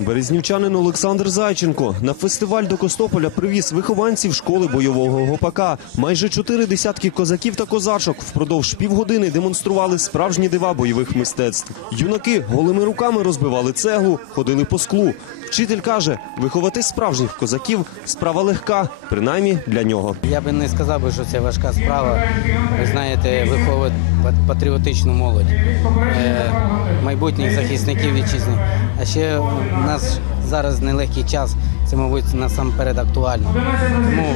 Березнівчанин Олександр Зайченко на фестиваль до Костополя привіз вихованців школи бойового гопака. Майже чотири десятки козаків та козачок впродовж півгодини демонстрували справжні дива бойових мистецтв. Юнаки голими руками розбивали цеглу, ходили по склу. Вчитель каже, виховати справжніх козаків справа легка, принаймні для нього. Я би не сказав би, що це важка справа. Ви знаєте, виховувати патріотичну молодь, е, майбутніх захисників вітчизни. А ще у нас зараз нелегкий час, це, мабуть, насамперед актуально. Тому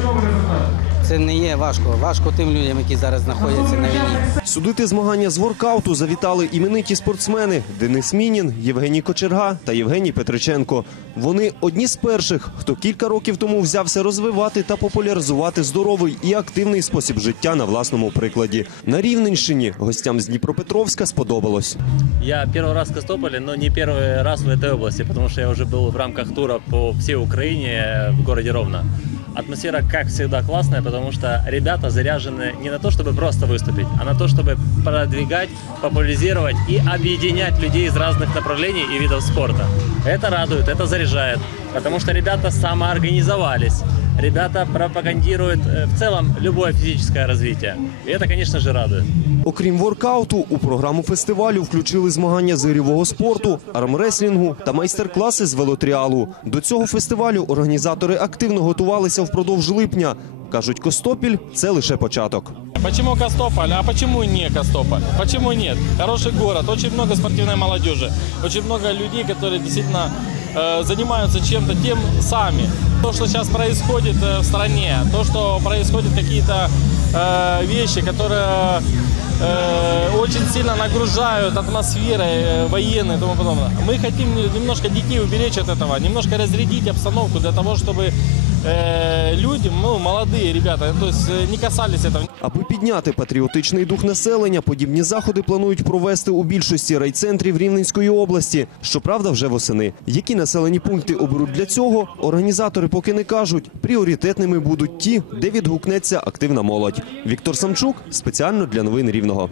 це не є важко. Важко тим людям, які зараз знаходяться на війні. Судити змагання з воркауту завітали імениті спортсмени Денис Мінін, Євгеній Кочерга та Євгеній Петриченко. Вони одні з перших, хто кілька років тому взявся розвивати та популяризувати здоровий і активний спосіб життя на власному прикладі. На Рівненщині гостям з Дніпропетровська сподобалось. Я первый раз в Костополе, но не первый раз в этой области, потому что я уже был в рамках тура по всей Украине в городе Ровно. Атмосфера, как всегда, классная, потому что ребята заряжены не на то, чтобы просто выступить, а на то, чтобы продвигать, популяризировать и объединять людей из разных направлений и видов спорта. Это радует, это заряжает, потому что ребята самоорганизовались. Ребята пропагандируют э, в целом любое физическое развитие. И это, конечно же, радует. Окрім воркауту, у програму фестивалю включили змагання з ірівого спорту, армреслінгу та майстер-класи з велотріалу. До цього фестивалю організатори активно готувалися впродовж липня. Кажуть, Костопіль це лише початок. Почему Костополь? А почему не Костополь? Почему нет? Хороший город, очень много спортивной молодежи, очень много людей, которые действительно э, занимаются чем-то тем сами. То, что сейчас происходит э, в стране, то, что происходят какие-то э, вещи, которые э, очень сильно нагружают атмосферой э, военной и тому подобное. Мы хотим немножко детей уберечь от этого, немножко разрядить обстановку для того, чтобы э, люди, ну, молодые ребята, то есть э, не касались этого. Аби підняти патріотичний дух населення, подібні заходи планують провести у більшості райцентрів Рівненської області. Щоправда, вже восени. Які населені пункти оберуть для цього, організатори поки не кажуть. Пріоритетними будуть ті, де відгукнеться активна молодь. Віктор Самчук спеціально для новин Рівного.